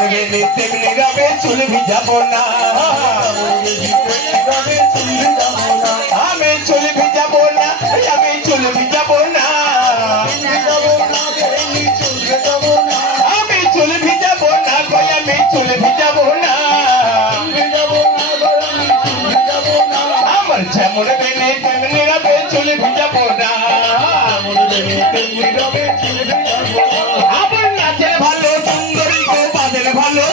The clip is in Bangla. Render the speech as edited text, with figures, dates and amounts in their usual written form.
বেনে তেমনি রবে চুল ভিজাবো না, আমি চুল ভিজাবো না, আমি চুল ভিজাবো না, আমি চুল ভিজাবো না, কই আমি চুল ভিজাবো না, আমার যেমন বেনে তেমনি রবে চুল ভিজাবো না, আমার নাচের ভালো সুন্দরী গো বাদের ভালো